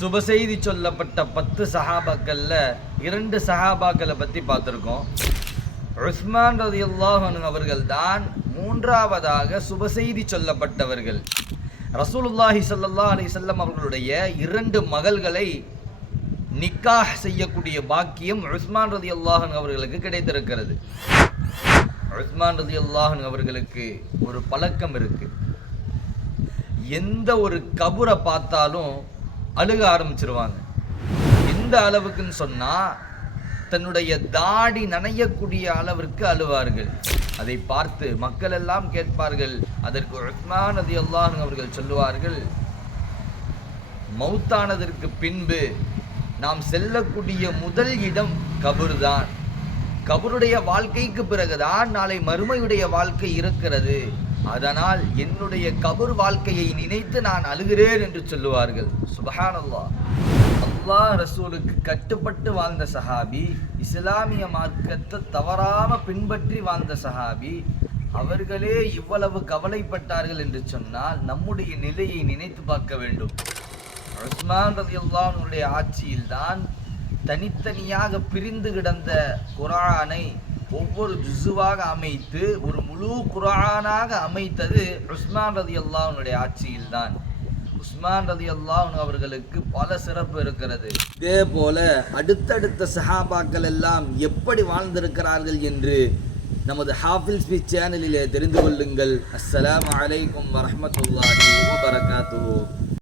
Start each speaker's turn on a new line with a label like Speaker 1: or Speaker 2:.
Speaker 1: சுப செய்தி சொல்லப்பட்ட பத்து சஹாபாக்கள்ல இரண்டு சஹாபாக்களை பத்தி பார்த்துருக்கோம். உஸ்மான் அல்லாஹன் அவர்கள் தான் மூன்றாவதாக சுப செய்தி சொல்லப்பட்டவர்கள். ரசூலுல்லாஹி ஸல்லல்லாஹு அலைஹி வஸல்லம் அவர்களுடைய இரண்டு மகள்களை நிக்காஹ் செய்யக்கூடிய பாக்கியம் உஸ்மான் அல்லாஹன் அவர்களுக்கு கிடைத்திருக்கிறது. உஸ்மான் அல்லாஹன் அவர்களுக்கு ஒரு பழக்கம் இருக்கு. எந்த ஒரு கபுரை பார்த்தாலும் அழுக ஆரம்பிச்சிருவாங்க. எந்த அளவுக்குன்னு சொன்னா தன்னுடைய தாடி நனையக்கூடிய அளவிற்கு அழுவார்கள். அதை பார்த்து மக்கள் எல்லாம் கேட்பார்கள். அதற்கு உஸ்மான் ரதி அவர்கள் சொல்லுவார்கள் மௌத்தானதற்கு பின்பு நாம் செல்லக்கூடிய முதல் இடம் கபர்தான். கபருடைய வாழ்க்கைக்கு பிறகுதான் நாளை மறுமையுடைய வாழ்க்கை இருக்கிறது. அதனால் என்னுடைய கபர் வாழ்க்கையை நினைத்து நான் அழுகிறேன் என்று சொல்லுவார்கள். சுபஹானல்லா அல்லாஹ் ரசூலுக்கு கட்டுப்பட்டு வாழ்ந்த சஹாபி இஸ்லாமிய மார்க்கத்தை தவறாம பின்பற்றி வாழ்ந்த சஹாபி அவர்களே இவ்வளவு கவலைப்பட்டார்கள் என்று சொன்னால் நம்முடைய நிலையை நினைத்து பார்க்க வேண்டும். உஸ்மான் ரதியுல்லாஹ்வுடைய ஆட்சியில்தான் தனித்தனியாக பிரிந்து கிடந்த குரானை ஒவ்வொரு ஜுசுவாக அமைத்து ஒரு முழு குரானாக அமைத்தது உஸ்மான் ரதி அல்லாஹனுடைய ஆட்சியில்தான். உஸ்மான் ரதி அல்லாஹ் அவர்களுக்கு பல சிறப்பு இருக்கிறது. இதே போல அடுத்தடுத்த சஹாபாக்கள் எல்லாம் எப்படி வாழ்ந்திருக்கிறார்கள் என்று நமது ஹாஃபில் ஸ்பீச் சேனலிலே தெரிந்து கொள்ளுங்கள். அஸ்ஸலாம் அலைக்கும் வரஹ்மத்துல்லாஹி வபரகாத்துஹு.